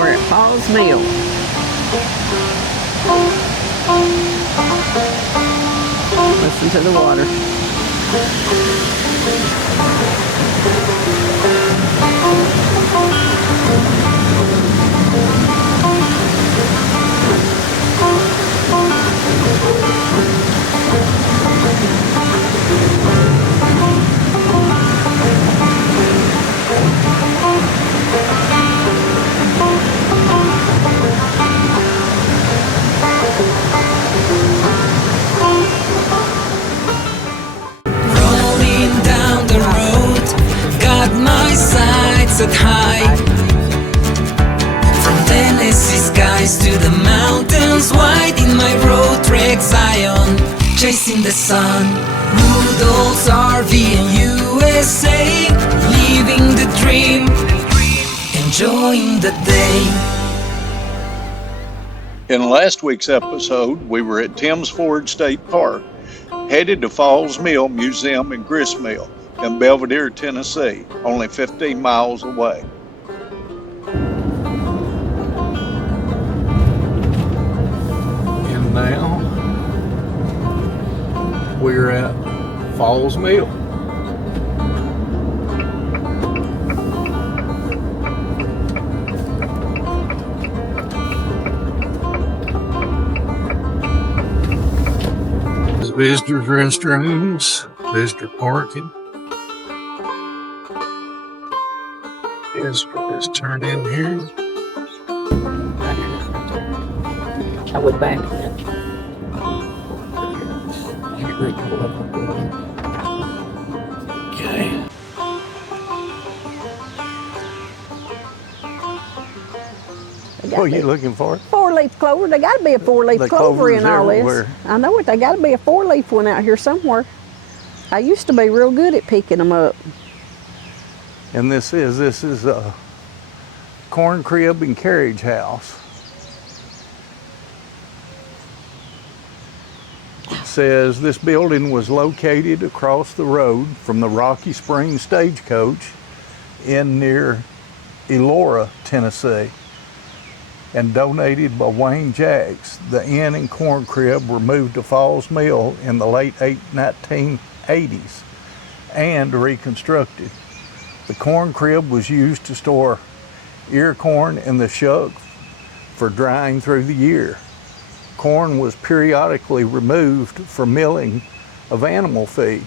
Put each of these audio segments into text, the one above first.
We're at Falls Mill. Listen to the water. At high, from Tennessee skies to the mountains wide in my Roadtrek Zion, chasing the sun. Woodallsrvnusa, living the dream, enjoying the day. In last week's episode, we were at Timms Ford State Park, headed to Falls Mill Museum in Gristmill in Belvidere, Tennessee, only 15 miles away. And now we're at Falls Mill. There's visitors' restrooms, visitor parking. Yes, let's turn in here. I would back. Okay. What are you looking for? Four-leaf clover. They got to be a four-leaf clover in all this. I know it. They got to be a four-leaf one out here somewhere. I used to be real good at picking them up. And this is a corn crib and carriage house. It says this building was located across the road from the Rocky Springs Stagecoach in near Elora, Tennessee, and donated by Wayne Jacks. The inn and corn crib were moved to Falls Mill in the late 1980s and reconstructed. The corn crib was used to store ear corn in the shuck for drying through the year. Corn was periodically removed for milling of animal feed,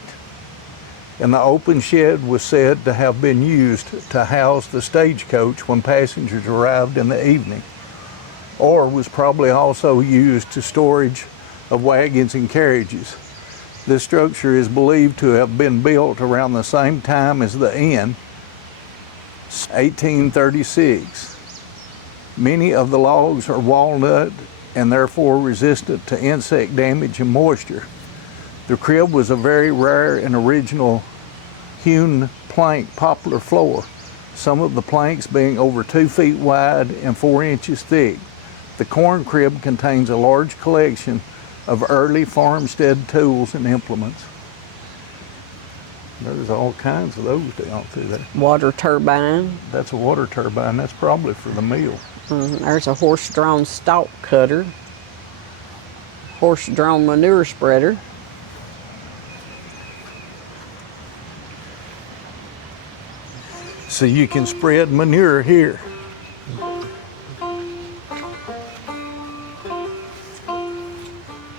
and the open shed was said to have been used to house the stagecoach when passengers arrived in the evening, or was probably also used to storage of wagons and carriages. This structure is believed to have been built around the same time as the inn, 1836. Many of the logs are walnut and therefore resistant to insect damage and moisture. The crib was a very rare and original hewn plank poplar floor, some of the planks being over 2 feet wide and 4 inches thick. The corn crib contains a large collection of early farmstead tools and implements. There's all kinds of those down through there. Water turbine. That's a water turbine. That's probably for the mill. There's a horse-drawn stalk cutter. Horse-drawn manure spreader. So you can spread manure here.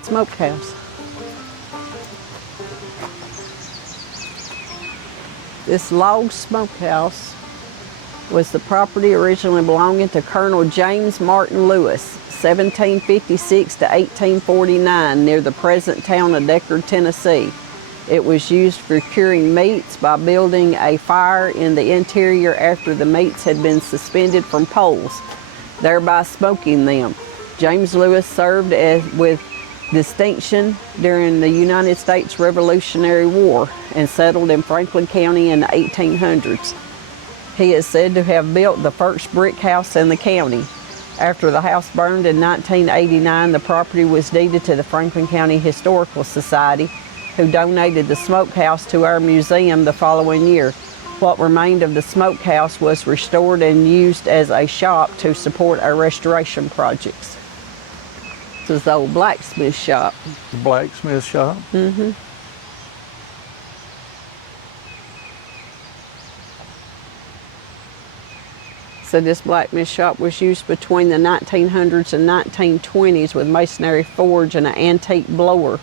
Smokehouse. This log smokehouse was the property originally belonging to Colonel James Martin Lewis, 1756 to 1849, near the present town of Deckard, Tennessee. It was used for curing meats by building a fire in the interior after the meats had been suspended from poles, thereby smoking them. James Lewis served with distinction during the United States Revolutionary War and settled in Franklin County in the 1800s. He is said to have built the first brick house in the county. After the house burned in 1989, the property was deeded to the Franklin County Historical Society, who donated the smokehouse to our museum the following year. What remained of the smokehouse was restored and used as a shop to support our restoration projects. This is the old blacksmith shop. The blacksmith shop? Mm-hmm. So this blacksmith shop was used between the 1900s and 1920s with masonry forge and an antique blower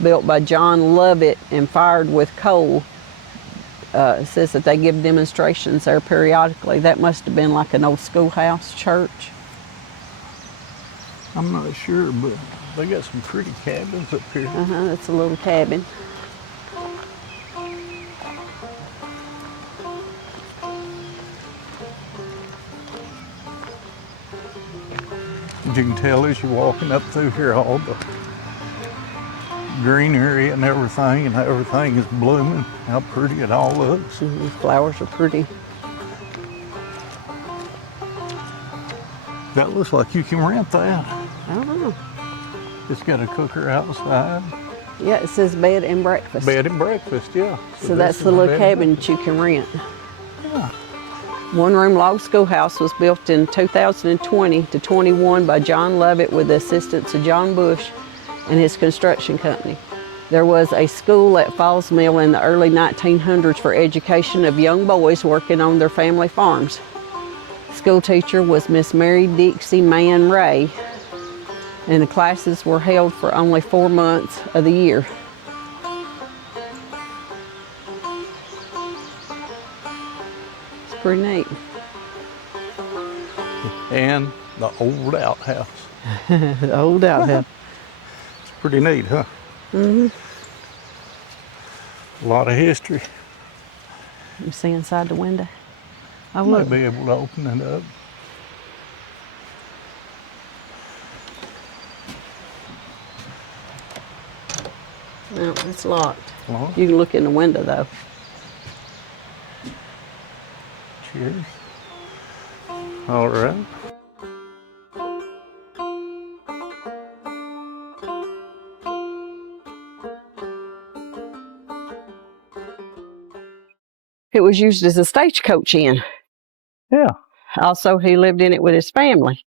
built by John Lovett and fired with coal. It says that they give demonstrations there periodically. That must have been like an old schoolhouse church. I'm not sure, but they got some pretty cabins up here. That's a little cabin. You can tell as you're walking up through here all the greenery and everything is blooming, how pretty it all looks. The flowers are pretty. That looks like you can rent that. I don't know. It's got a cooker outside. Yeah, it says bed and breakfast. Bed and breakfast, yeah. So that's the little cabin that you can rent. Yeah. One-room log schoolhouse was built in 2020 to 21 by John Lovett with the assistance of John Bush and his construction company. There was a school at Falls Mill in the early 1900s for education of young boys working on their family farms. School teacher was Miss Mary Dixie Mann Ray, and the classes were held for only 4 months of the year. It's pretty neat. And the old outhouse. The old outhouse. It's pretty neat, huh? Mm-hmm. A lot of history. You see inside the window? Oh, I look. might be able to open it up. No, it's locked. Locked? You can look in the window, though. Cheers. All right. It was used as a stagecoach inn. Yeah. Also, he lived in it with his family.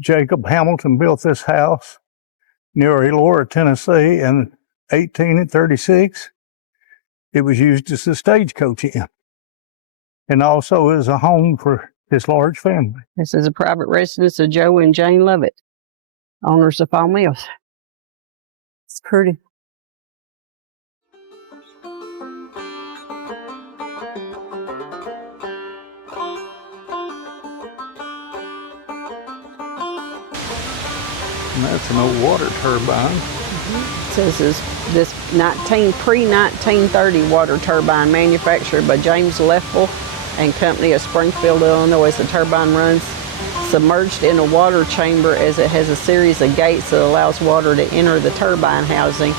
Jacob Hamilton built this house near Elora, Tennessee in 1836. It was used as a stagecoach inn and also as a home for his large family. This is a private residence of Joe and Jane Lovett, owners of Fall Mills. It's pretty. And that's an old water turbine. It says this pre-1930 water turbine manufactured by James Leffel and Company of Springfield, Illinois. The turbine runs submerged in a water chamber as it has a series of gates that allows water to enter the turbine housing,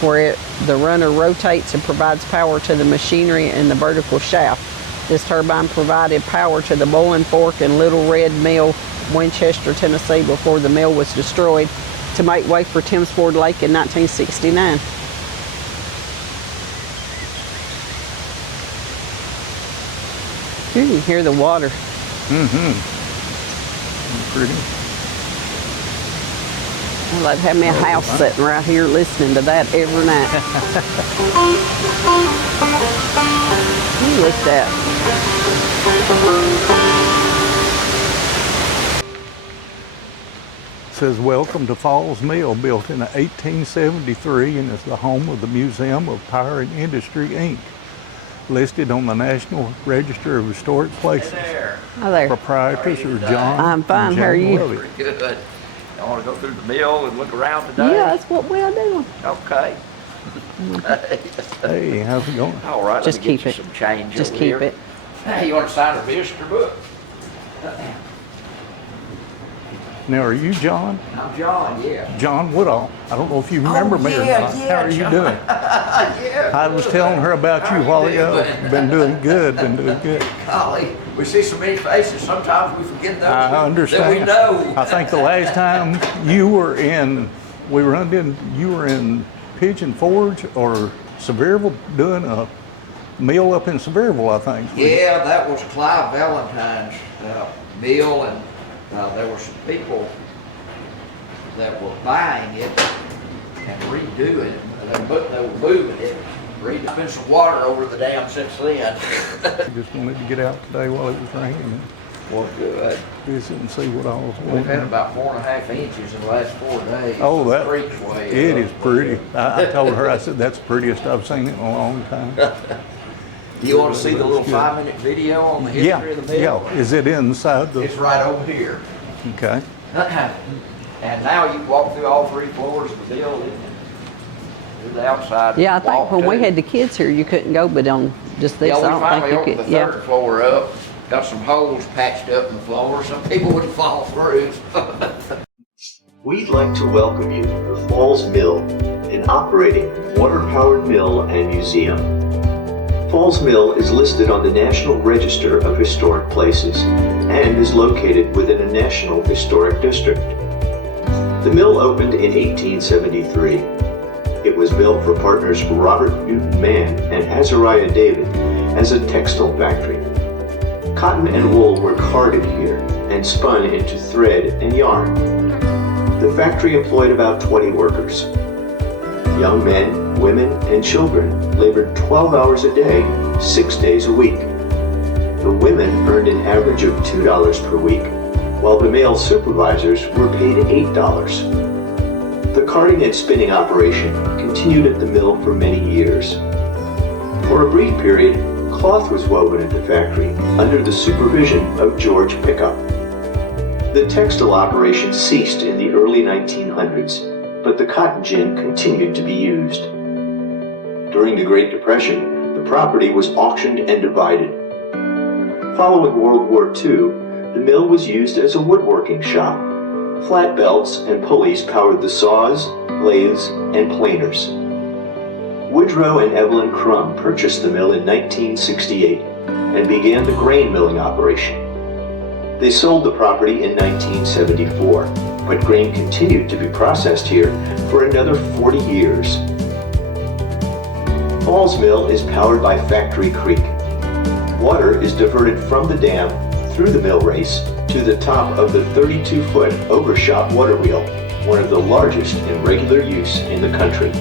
where the runner rotates and provides power to the machinery in the vertical shaft. This turbine provided power to the Boiling Fork and Little Red Mill, Winchester, Tennessee, before the mill was destroyed to make way for Timms Ford Lake in 1969. You can hear the water. Mm-hmm. Pretty. I'd like to have me a house sitting right here listening to that every night. Look at that. It says, welcome to Falls Mill, built in 1873 and is the home of the Museum of Power and Industry, Inc., listed on the National Register of Historic Places. Hi there. Proprietors are John I'm fine. and How are Jane you? Lovett. Pretty good. Y'all want to go through the mill and look around today? Yeah, that's what we're doing. Okay. Hey, how's it going? All right. Just let me get keep you it. some change Just over keep here. it. Hey, you want to sign a visitor book? Now, are you John? I'm John. Yeah. John Woodall. I don't know if you remember me or not. How are you doing? Yeah. I was telling her about you a while ago. Been doing good, Golly, we see so many faces. Sometimes we forget those I understand. that we know. I think the last time you were in, you were in Pigeon Forge or Sevierville doing a mill up in Sevierville, I think. Yeah, that was Clive Valentine's mill, and there were some people that were buying it and redoing it. They were moving it. There's been some water over the dam since then. Just wanted to get out today while it was raining. Well, good. Visit and see what all was We've going had on. about 4.5 inches in the last 4 days. Oh, The creek's way it up. is pretty. I told her, I said, that's the prettiest I've seen it in a long time. You want to see the little Looks good. 5-minute video on the history of the mill? Yeah. Is it inside the? It's right over here. Okay. And now you walk through all 3 floors of the building and through the outside. Yeah, I think walk when we too. had the kids here, you couldn't go but on just this. Yeah, I we don't finally think you opened could. the 3rd floor up. Got some holes patched up in the floor. Some people would fall through. We'd like to welcome you to the Falls Mill, an operating water-powered mill and museum. Falls Mill is listed on the National Register of Historic Places and is located within a National Historic District. The mill opened in 1873. It was built for partners Robert Newton Mann and Azariah David as a textile factory. Cotton and wool were carded here and spun into thread and yarn. The factory employed about 20 workers. Young men, women, and children labored 12 hours a day, 6 days a week. The women earned an average of $2 per week, while the male supervisors were paid $8. The carding and spinning operation continued at the mill for many years. For a brief period, cloth was woven at the factory under the supervision of George Pickup. The textile operation ceased in the early 1900s, but the cotton gin continued to be used. During the Great Depression, the property was auctioned and divided. Following World War II, the mill was used as a woodworking shop. Flat belts and pulleys powered the saws, lathes, and planers. Woodrow and Evelyn Crum purchased the mill in 1968 and began the grain milling operation. They sold the property in 1974, but grain continued to be processed here for another 40 years. Falls Mill is powered by Factory Creek. Water is diverted from the dam through the mill race to the top of the 32-foot overshot waterwheel, one of the largest in regular use in the country.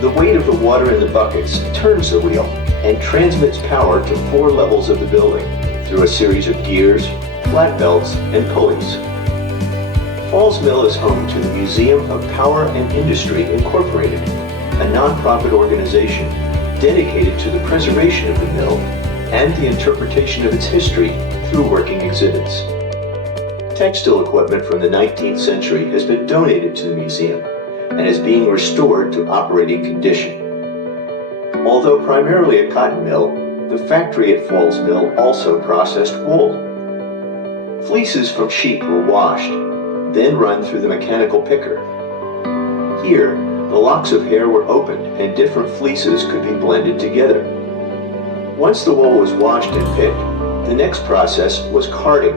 The weight of the water in the buckets turns the wheel and transmits power to 4 levels of the building through a series of gears, flat belts, and pulleys. Falls Mill is home to the Museum of Power and Industry Incorporated, a nonprofit organization dedicated to the preservation of the mill and the interpretation of its history through working exhibits. Textile equipment from the 19th century has been donated to the museum and is being restored to operating condition. Although primarily a cotton mill, the factory at Falls Mill also processed wool. Fleeces from sheep were washed, then run through the mechanical picker. Here, the locks of hair were opened and different fleeces could be blended together. Once the wool was washed and picked, the next process was carding.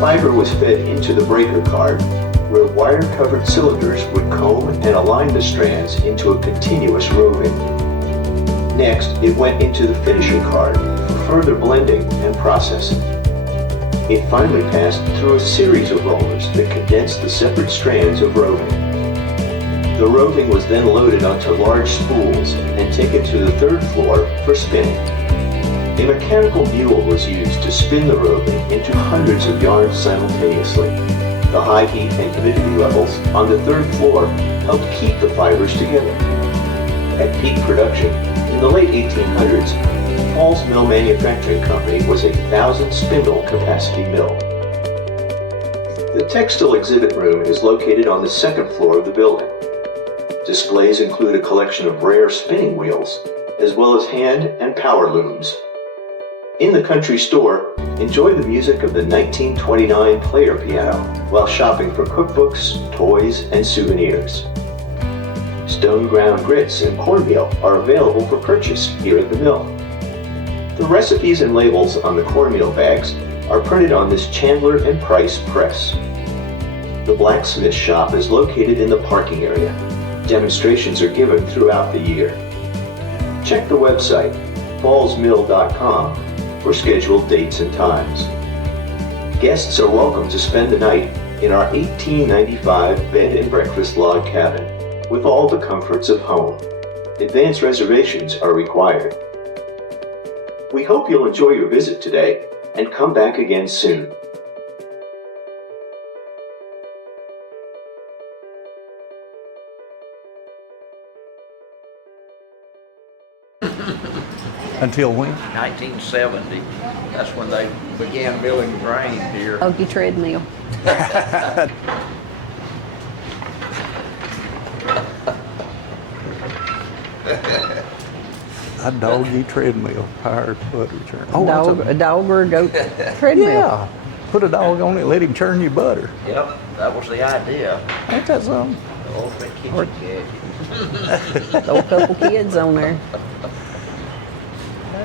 Fiber was fed into the breaker card, where wire-covered cylinders would comb and align the strands into a continuous roving. Next, it went into the finishing card for further blending and processing. It finally passed through a series of rollers that condensed the separate strands of roving. The roving was then loaded onto large spools and taken to the 3rd floor for spinning. A mechanical mule was used to spin the roving into hundreds of yarns simultaneously. The high heat and humidity levels on the 3rd floor helped keep the fibers together. At peak production, in the late 1800s, Falls Mill Manufacturing Company was a 1,000 spindle capacity mill. The textile exhibit room is located on the 2nd floor of the building. Displays include a collection of rare spinning wheels, as well as hand and power looms. In the country store, enjoy the music of the 1929 player piano while shopping for cookbooks, toys, and souvenirs. Stone ground grits and cornmeal are available for purchase here at the mill. The recipes and labels on the cornmeal bags are printed on this Chandler and Price press. The Blacksmith shop is located in the parking area. Demonstrations are given throughout the year. Check the website, fallsmill.com, for scheduled dates and times. Guests are welcome to spend the night in our 1895 bed and breakfast log cabin with all the comforts of home. Advance reservations are required. We hope you'll enjoy your visit today and come back again soon. Until when? 1970, that's when they began building grain here. Ogie treadmill. A doggy treadmill, powered butter churn. A dog or a goat treadmill. Yeah. Put a dog on it, let him churn your butter. Yep, that was the idea. Ain't that something? The ultimate kitchen gadget. Throw a couple kids on there.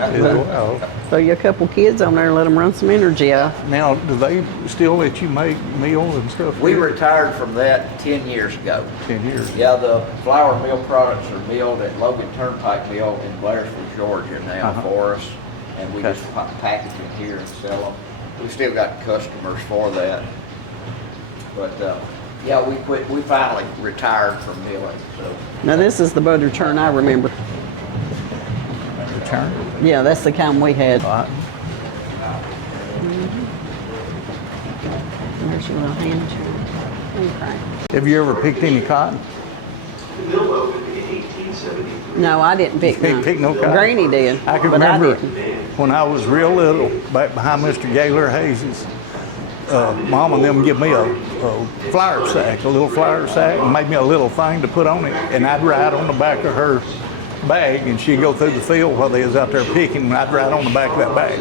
Wow. Throw you a couple kids on there and let them run some energy off. Now, do they still let you make meal and stuff? We here? retired from that 10 years ago. 10 years. Yeah, the flour mill products are milled at Logan Turnpike Mill in Blairsville, Georgia now for us. And we just package them here and sell them. We've still got customers for that. But yeah, we finally retired from milling. So. Now this is the butter churn I remember. The churn? Yeah, that's the kind we had. Right. There's your little hand churn. Okay. Have you ever picked any cotton? The mill opened in 1873. No, I didn't pick none. Pick no cotton? Granny did, I can but remember I didn't. when I was real little, back behind Mr. Gaylor Hayes's, Mom and them give me a flour sack, a little flour sack, and made me a little thing to put on it, and I'd ride on the back of her bag, and she'd go through the field while they was out there picking, and I'd ride on the back of that bag.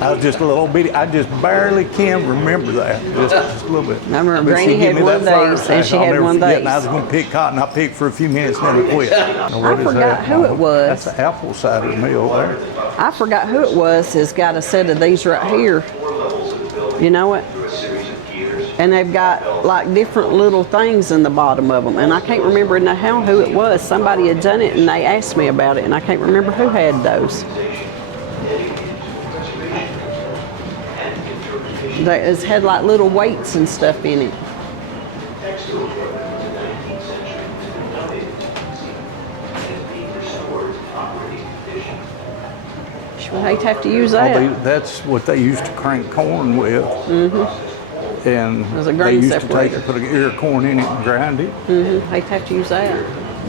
I was just a little bitty. I just barely can remember that, just a little bit. I remember But Granny she'd give had me one that flour of these, sack, and she I'll had never one of forget, these. and I was going to pick cotton. I picked for a few minutes, and then I quit. Now, what I is forgot that, who it Mama? was. That's an apple cider mill there. I forgot who it was has got a set of these right here. You know what? And they've got like different little things in the bottom of them. And I can't remember now who it was. Somebody had done it and they asked me about it, and I can't remember who had those. It had like little weights and stuff in it. Sure, I'd have to use that. That's what they used to crank corn with. And There's a they grain used to separator. put an ear of corn in it and grind it. I'd have to use that.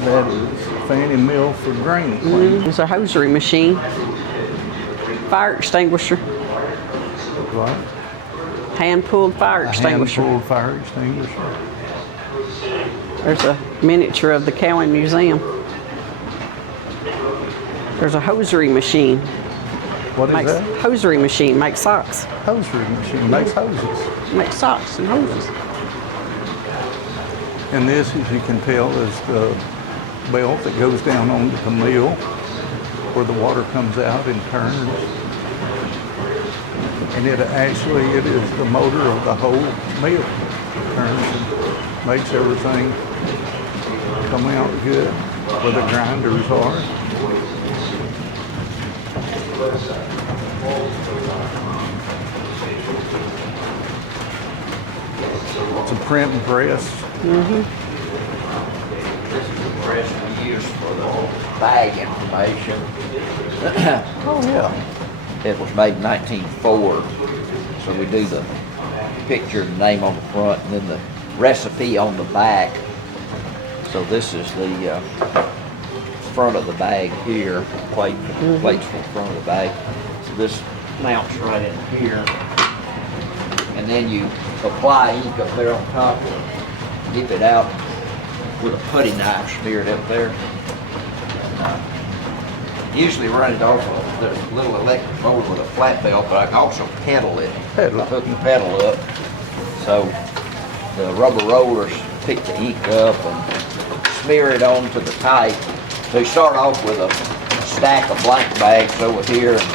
That is Fanny Mill for grain cleaning. There's a hosiery machine. Fire extinguisher. Right? Hand-pulled fire extinguisher. Hand-pulled fire extinguisher. There's a miniature of the Cowan Museum. There's a hosiery machine. What is Makes that? hosiery machine, makes socks. Hosiery machine, makes hoses. Makes socks and hoses. And this, as you can tell, is the belt that goes down onto the mill where the water comes out and turns. And it is the motor of the whole mill. It turns and makes everything come out good where the grinders are. It's a print press. This is the press we use for the bag information. Oh yeah. It was made in 1904, so we do the picture and name on the front and then the recipe on the back. So this is the front of the bag here, plates for the front of the bag. So this mounts right in here. And then you apply ink up there on top, dip it out with a putty knife smeared up there. And, usually run it off of the little electric motor with a flat belt, but I can also pedal it. Hook and pedal up. So the rubber rollers pick the ink up and smear it onto the type. So you start off with a stack of blank bags over here and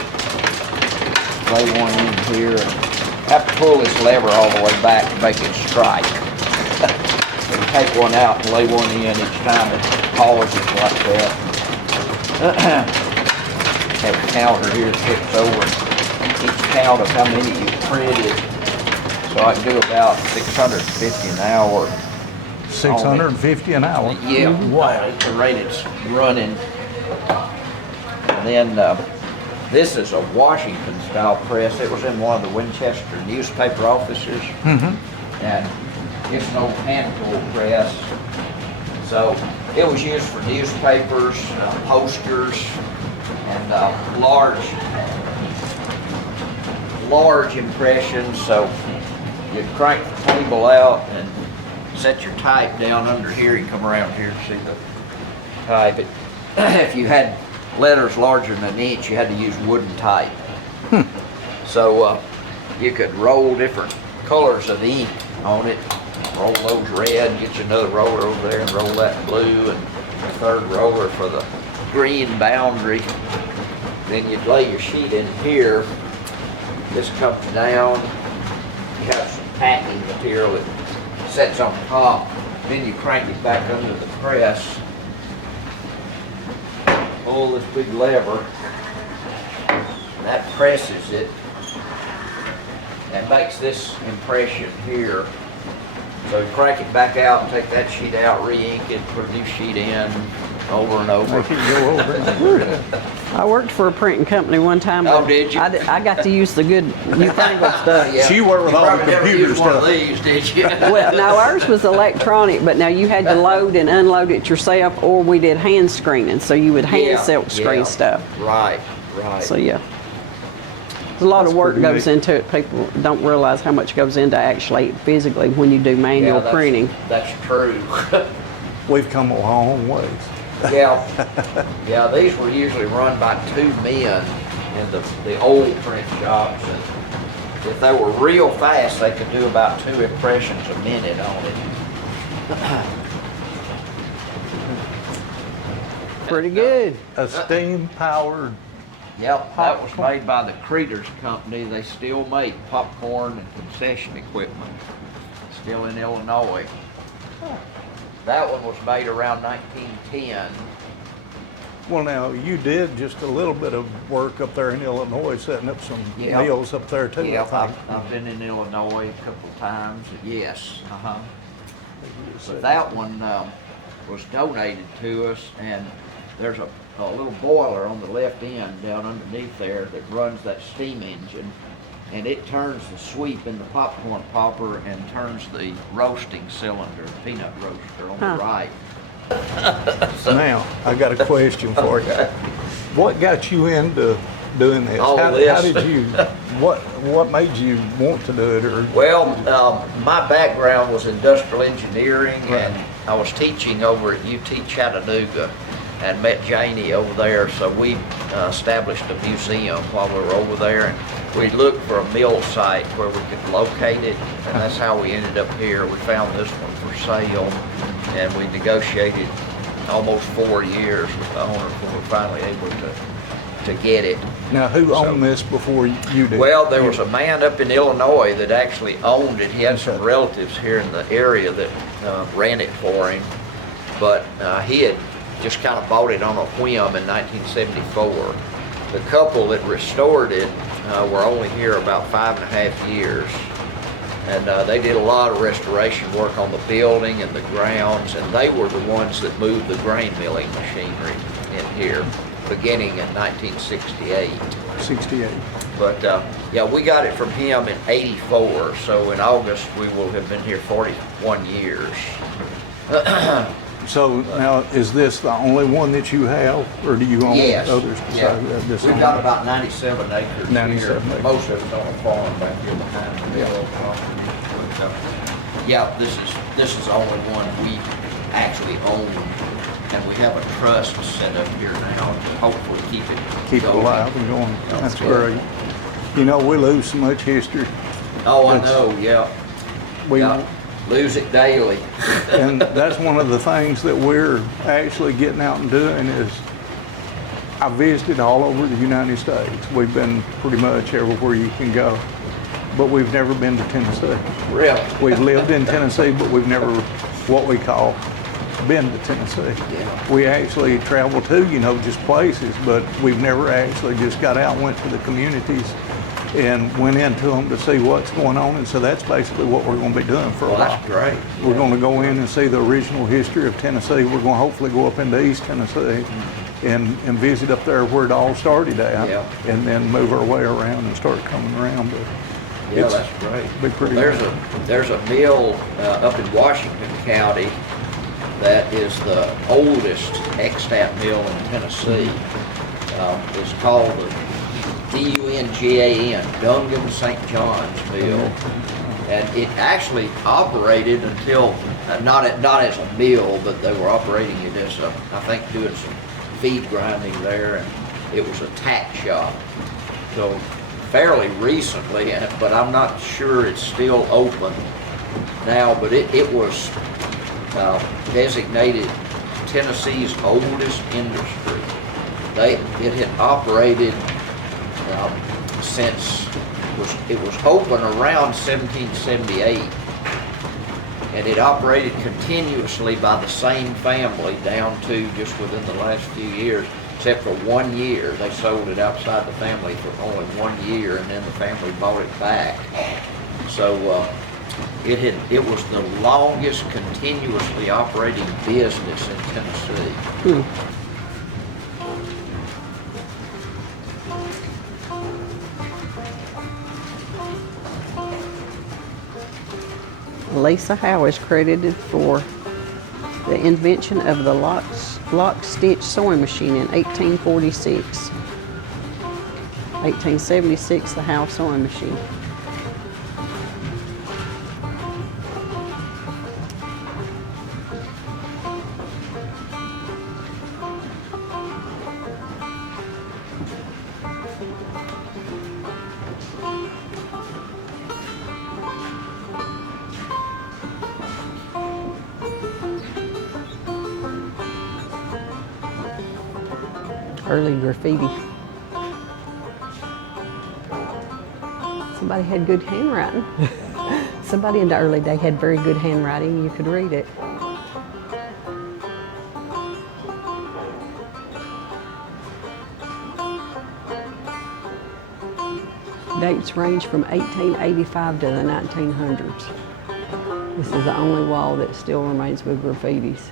lay one in here and have to pull this lever all the way back to make it strike. you take one out and lay one in each time it pauses like that. Have a counter here tips over each count of how many you printed. So I can do about 650 an hour. 650 an hour? Yeah, wow. The rate it's running. And then this is a Washington style press. It was in one of the Winchester newspaper offices. And it's an old hand tool press. So it was used for newspapers, posters, and large impressions. So you'd crank the table out and set your type down under here. You come around here to see the type. If you had letters larger than an inch, you had to use wooden type. So you could roll different colors of ink on it. Roll those red, get you another roller over there and roll that blue, and a third roller for the green boundary. Then you'd lay your sheet in here. This comes down. You have some packing material that sets on top. Then you crank it back under the press. Pull this big lever. And that presses it. And makes this impression here. So you crank it back out and take that sheet out, re-ink it, put a new sheet in, over and over. Make it go over and over. I worked for a printing company one time. Oh, did you? I got to use the good newfangled stuff. Yeah. So you work with all the probably never computer used one of stuff. these, did you? Well, no, ours was electronic, but now you had to load and unload it yourself, or we did hand screening, so you would hand silk screen stuff. Right. So yeah. There's a lot of work pretty goes neat. into it. People don't realize how much goes into actually physically when you do manual printing. That's true. We've come a long ways. Yeah, these were usually run by two men in the old print shops. And if they were real fast, they could do about 2 impressions a minute on it. Pretty good. A steam-powered, Yep, that was made by the Creeders Company. They still make popcorn and concession equipment, still in Illinois. That one was made around 1910. well now, you did just a little bit of work up there in Illinois, setting up some Yeah. mills up there too, Yeah, I think. I've been in Illinois a couple of times. Yes, So that one was donated to us, and there's a little boiler on the left end down underneath there that runs that steam engine, and it turns the sweep in the popcorn popper and turns the roasting cylinder, peanut roaster on the right. Now, I got a question for you. What got you into doing this? All How this. did you, what made you want to do it? Or Well, my background was industrial engineering, and I was teaching over at UT Chattanooga and met Janie over there, so we established a museum while we were over there, and we looked for a mill site where we could locate it, and that's how we ended up here. We found this one for sale, and we negotiated almost 4 years with the owner before we were finally able to get it. now, who owned this before you did? Well, there was a man up in Illinois that actually owned it. He had some relatives here in the area that ran it for him, but he had just kind of bought it on a whim in 1974. The couple that restored it were only here about 5.5 years, and they did a lot of restoration work on the building and the grounds, and they were the ones that moved the grain milling machinery in here beginning in 1968. 68. But yeah, we got it from him in '84, so in August we will have been here 41 years. So now, is this the only one that you have, or do you own Yes. others Yeah. besides that? This We've one? got about 97 acres 97 here. acres. Most of it's on a farm back here behind the mill. But, yeah, this is the only one we actually own, and we have a trust set up here now to hopefully keep it Keep it alive and going. That's great. You know, we lose so much history. Oh, I That's- know, yeah. We Yeah. Lose it daily. And that's one of the things that we're actually getting out and doing is I visited all over the United States. We've been pretty much everywhere you can go, but we've never been to Tennessee. Really? We've lived in Tennessee, but we've never what we call been to Tennessee. Yeah. We actually travel too, you know, just places, but we've never actually just got out and went to the communities and went into them to see what's going on. And so that's basically what we're going to be doing for a Well, while. that's great. We're going to go in and see the original history of Tennessee. We're going to hopefully go up into East Tennessee and visit up there where it all started at, Yeah. and then move our way around and start coming around. But Yeah, it's that's great. be pretty Well, good. there's a mill up in Washington County that is the oldest extant mill in Tennessee. It's called the DUNGAN, Dungan St. John's Mill. And it actually operated until, not as a mill, but they were operating it as I think doing some feed grinding there, and it was a tack shop. So fairly recently, but I'm not sure it's still open now, but it was designated Tennessee's oldest industry. It had operated since it was open around 1778, and it operated continuously by the same family down to just within the last few years, except for 1 year. They sold it outside the family for only 1 year, and then the family bought it back. So it was the longest continuously operating business in Tennessee. Lisa Howe is credited for the invention of the lock-stitch sewing machine in 1846. 1876, the Howe sewing machine. Early graffiti. Somebody had good handwriting. Somebody in the early day had very good handwriting. You could read it. Dates range from 1885 to the 1900s. This is the only wall that still remains with graffitis.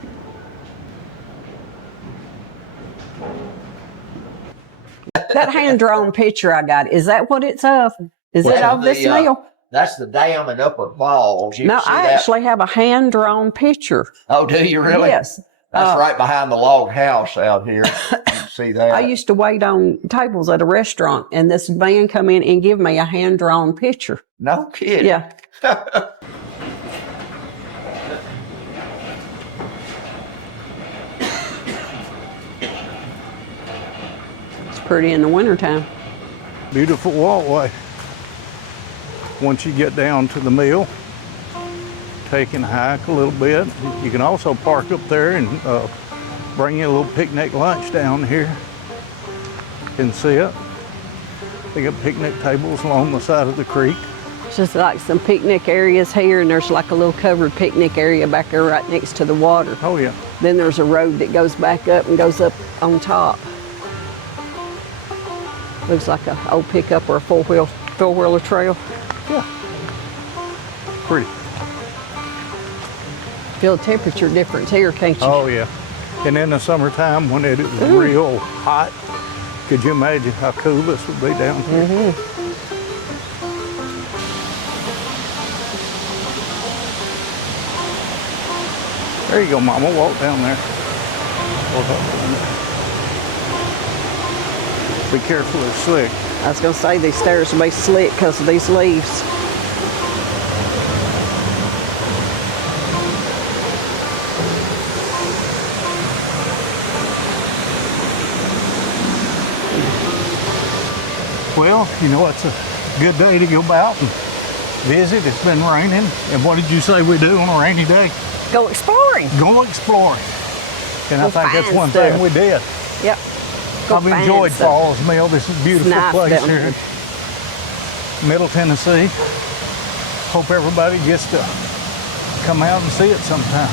That hand-drawn picture I got, is that what it's of? Is it of this mill? That's the down and upper walls. You No, see I that? actually have a hand-drawn picture. Oh, do you really? Yes. That's right behind the log house out here. You can see that. I used to wait on tables at a restaurant, and this man come in and give me a hand-drawn picture. No kidding. Yeah. It's pretty in the wintertime. Beautiful walkway. Once you get down to the mill, take and hike a little bit. You can also park up there and bring you a little picnic lunch down here. You can see it. They got picnic tables along the side of the creek. It's just like some picnic areas here, and there's like a little covered picnic area back there right next to the water. Oh yeah. Then there's a road that goes back up and goes up on top. Looks like an old pickup or a four-wheeler trail. Yeah. Pretty. Feel the temperature difference here, can't you? Oh yeah. And in the summertime when it is real hot, could you imagine how cool this would be down here? Mm-hmm. There you go, Mama. Walk down there. Walk up down there. Be careful, it's slick. I was going to say these stairs will be slick because of these leaves. Well, you know, it's a good day to go out and visit. It's been raining. And what did you say we do on a rainy day? Go exploring. Go exploring. And I Go think that's find one stuff. thing we did. Yep. Go I've find enjoyed stuff. Falls Mill. This is a beautiful nice place down here in Middle Tennessee. Hope everybody gets to come out and see it sometime.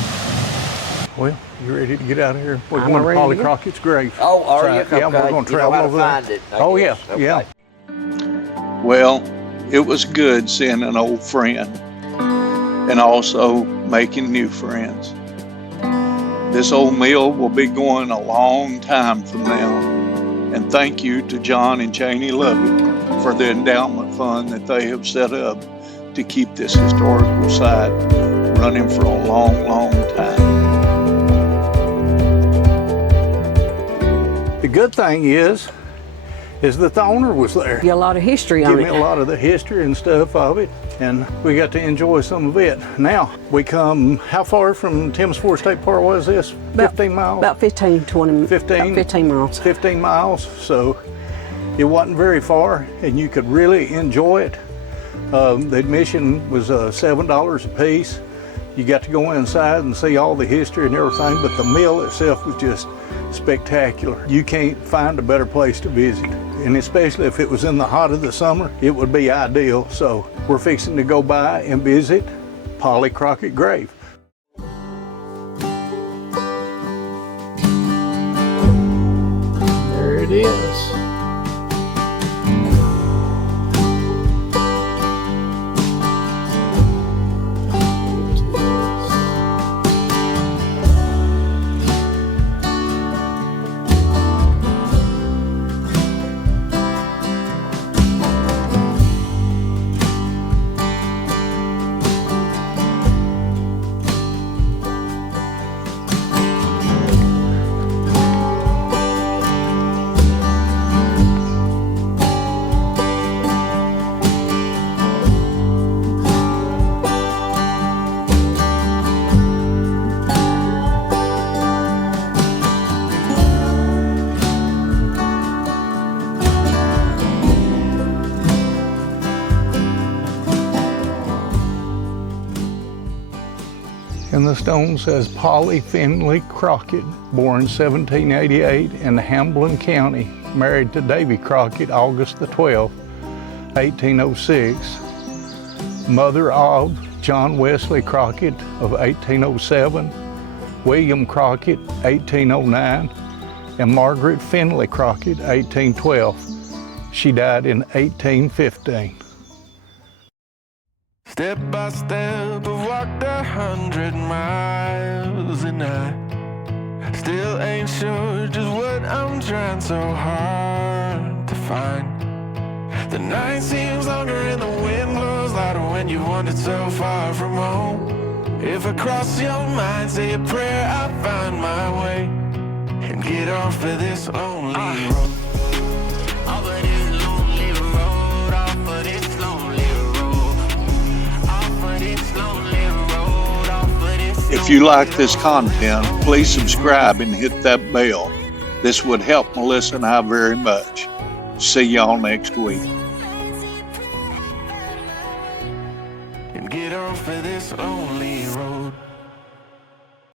Well, you ready to get out of here? We're I'm going to ready Polly to go. Crockett's grave. Oh, are So, you? Yeah, we're going to travel over there. Find it, I Oh, yeah, guess. Okay. yeah. Well, it was good seeing an old friend and also making new friends. This old mill will be going a long time from now. And thank you to John and Jane Lovett for the endowment fund that they have set up to keep this historical site running for a long, long time. The good thing is that the owner was there. Get a lot of history on Give me a it. lot of the history and stuff of it, and we got to enjoy some of it. Now, we come, how far from Timms Ford State Park was this? 15 miles? About 15, 20, 15? about 15 miles. 15 miles, so it wasn't very far, and you could really enjoy it. The admission was $7 a piece. You got to go inside and see all the history and everything, but the mill itself was just spectacular. You can't find a better place to visit. And especially if it was in the heart of the summer, it would be ideal. So we're fixing to go by and visit Polly Crockett grave. There it is. And the stone says Polly Finley Crockett, born 1788 in Hamblin County, married to Davy Crockett August the 12th, 1806, mother of John Wesley Crockett of 1807, William Crockett 1809, and Margaret Finley Crockett 1812. She died in 1815. Step by step, I've walked 100 miles, and I still ain't sure just what I'm trying so hard to find. The night seems longer and the wind blows louder when you wandered so far from home. If I cross your mind, say a prayer, I find my way and get off of this lonely road. Off of this lonely road, off of this lonely road, off of this lonely road, off of this. If you like this content, please subscribe and hit that bell. This would help Melissa and I very much. See y'all next week. And get off of this lonely road.